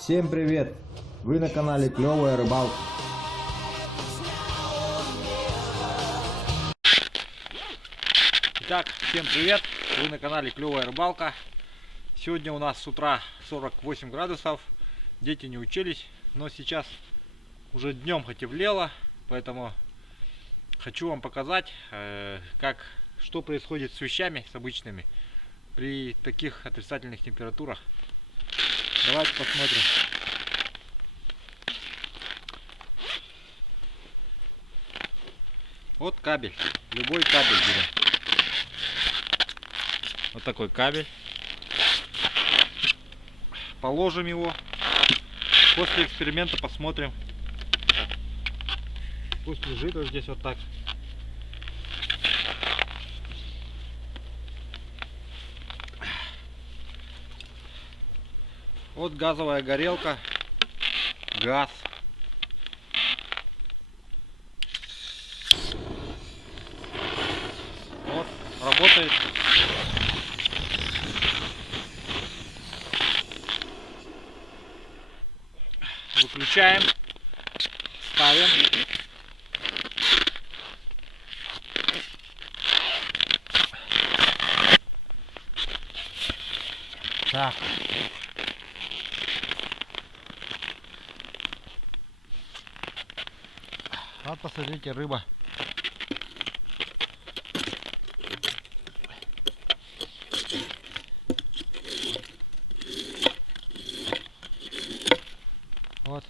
Всем привет! Вы на канале Клевая Рыбалка. Итак, всем привет! Вы на канале Клевая Рыбалка. Сегодня у нас с утра 48 градусов. Дети не учились, но сейчас уже днем потеплело, поэтому хочу вам показать, что происходит с вещами, с обычными, при таких отрицательных температурах. Давайте посмотрим. Вот кабель, любой кабель берем. Вот такой кабель. Положим его. После эксперимента посмотрим. Пусть лежит вот здесь вот так. Вот газовая горелка. Газ. Вот, работает. Выключаем. Ставим. Так. Вот посмотрите, рыба. Вот.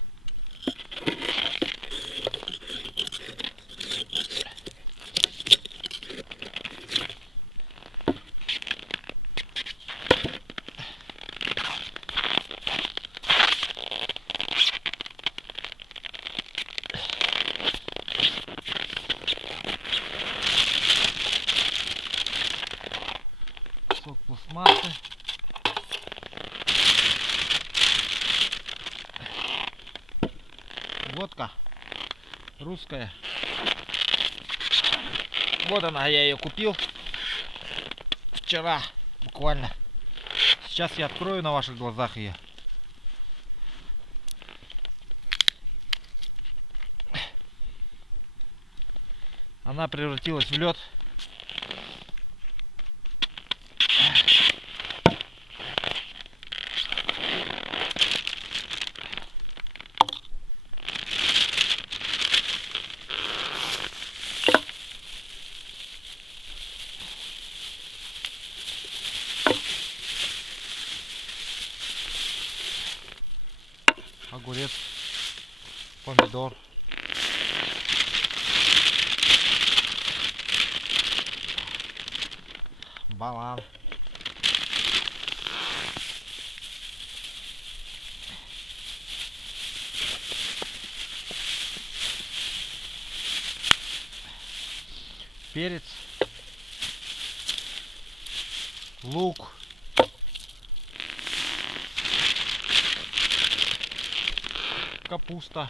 Кусок пластмассы. Водка русская. Вот она, я ее купил вчера буквально. Сейчас я открою на ваших глазах ее. Она превратилась в лед. Огурец, помидор, банан, перец, лук, капуста,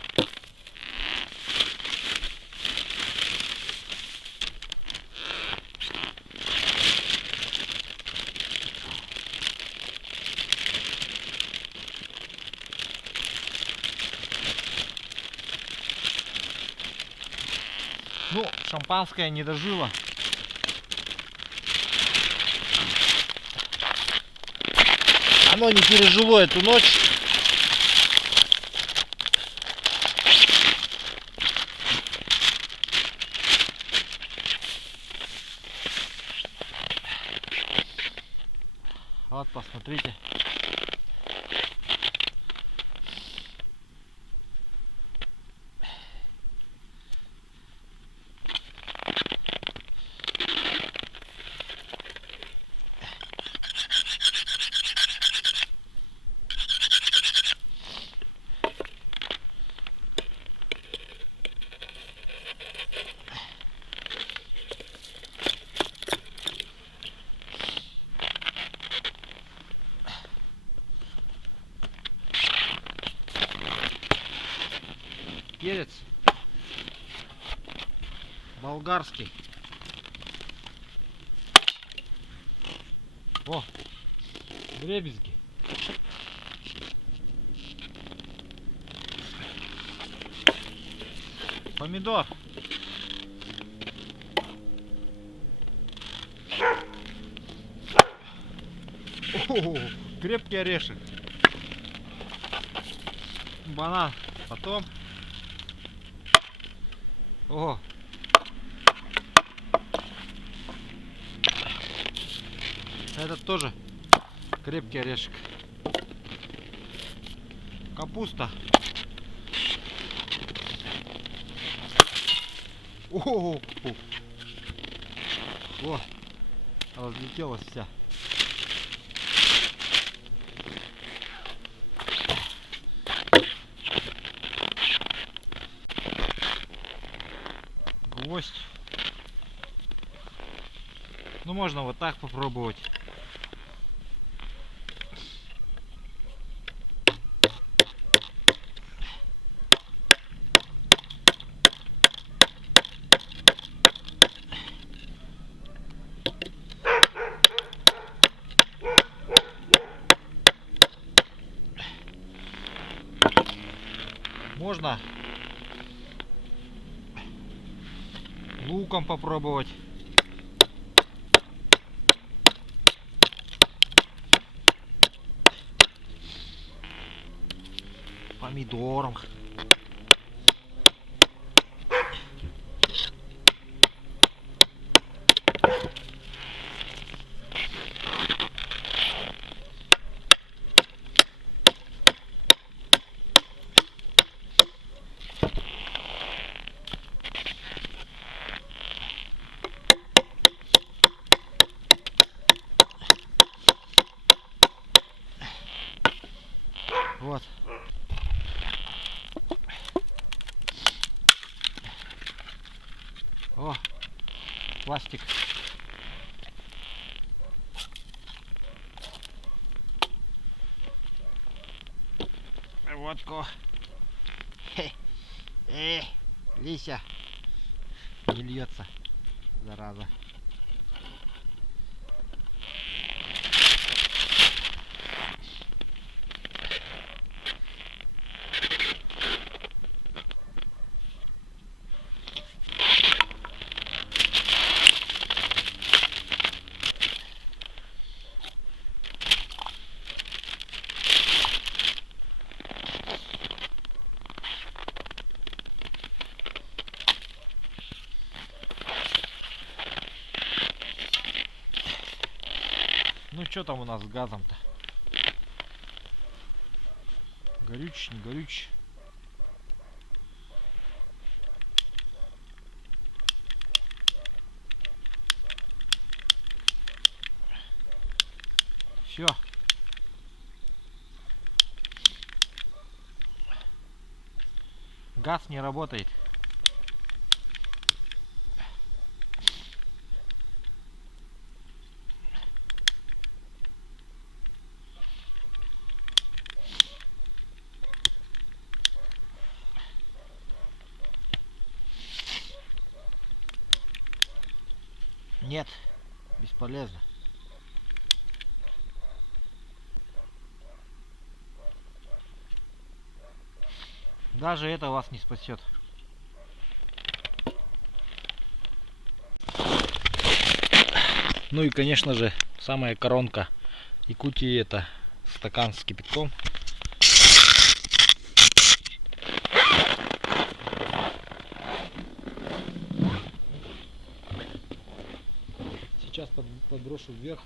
ну, шампанское не дожило. Оно не пережило эту ночь. Вот, посмотрите. Перец болгарский. О, дребезги. Помидор. О, крепкий орешек. Банан. Потом. О. Этот тоже крепкий орешек. Капуста. О, разлетелась вся. Гвоздь. Ну, можно вот так попробовать. Можно луком попробовать. Помидором. Вот. О, пластик. Водку. Лися. Не льется, зараза. Ну что там у нас с газом-то? Горючий, не горючий. Все. Газ не работает. Нет, бесполезно. Даже это вас не спасет. Ну и, конечно же, самая коронка Якутии — это стакан с кипятком. Сейчас подброшу вверх.